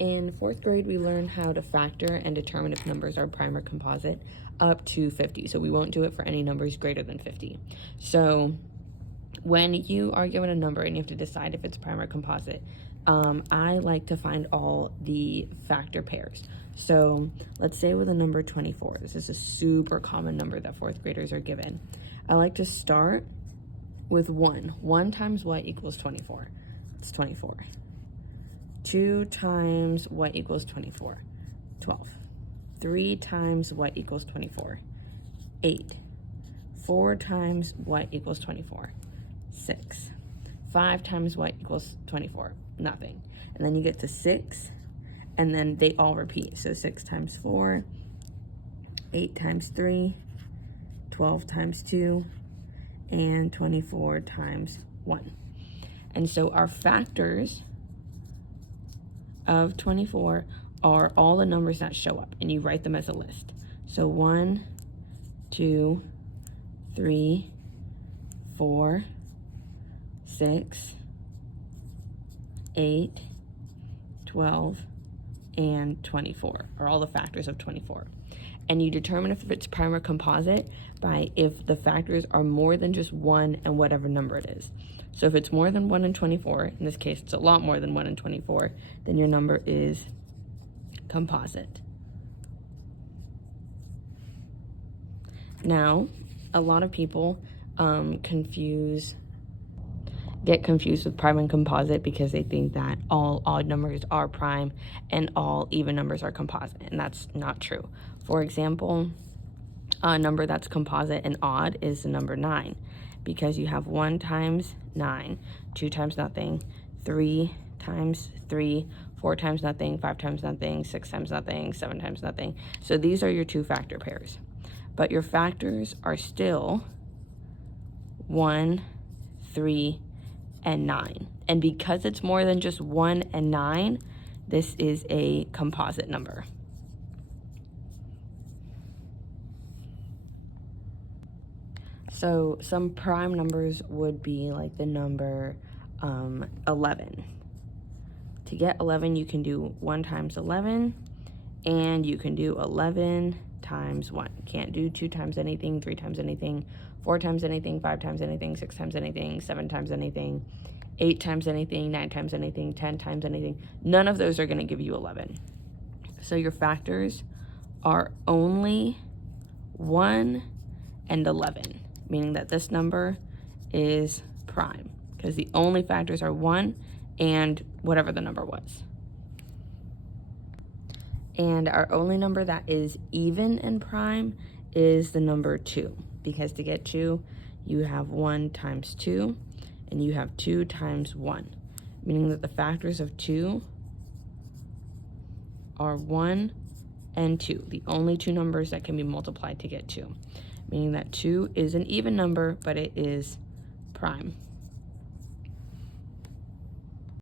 In 4th grade, we learned how to factor and determine if numbers are prime or composite up to 50. So we won't do it for any numbers greater than 50. So when you are given a number and you have to decide if it's prime or composite, I like to find all the factor pairs. So let's say with a number 24, this is a super common number that 4th graders are given. I like to start with 1. 1 times what equals 24? It's 24. 2 times what equals 24? 12. 3 times what equals 24? 8. 4 times what equals 24? 6. 5 times what equals 24? Nothing. And then you get to 6, and then they all repeat. So 6 times 4, 8 times 3, 12 times 2, and 24 times 1. And so our factors of 24 are all the numbers that show up, and you write them as a list. So 1, 2, 3, 4, 6, 8, 12, and 24 are all the factors of 24. And you determine if it's prime or composite by if the factors are more than just 1 and whatever number it is. So if it's more than 1 and 24, in this case it's a lot more than 1 and 24, then your number is composite. Now, a lot of people get confused with prime and composite because they think that all odd numbers are prime and all even numbers are composite, and that's not true. For example, a number that's composite and odd is the number 9, because you have 1 times 9, 2 times nothing, 3 times 3, 4 times nothing, 5 times nothing, 6 times nothing, 7 times nothing. So these are your 2 factor pairs. But your factors are still 1, 3, and 9. And because it's more than just 1 and 9, this is a composite number. So some prime numbers would be like the number 11. To get 11, you can do 1 times 11, and you can do 11 times 1. Can't do 2 times anything, 3 times anything, 4 times anything, 5 times anything, 6 times anything, 7 times anything, 8 times anything, 9 times anything, 10 times anything. None of those are going to give you 11. So your factors are only 1 and 11, meaning that this number is prime because the only factors are 1 and whatever the number was. And our only number that is even and prime is the number 2, because to get 2, you have 1 times 2, and you have 2 times 1, meaning that the factors of 2 are 1 and 2, the only 2 numbers that can be multiplied to get 2, meaning that 2 is an even number, but it is prime.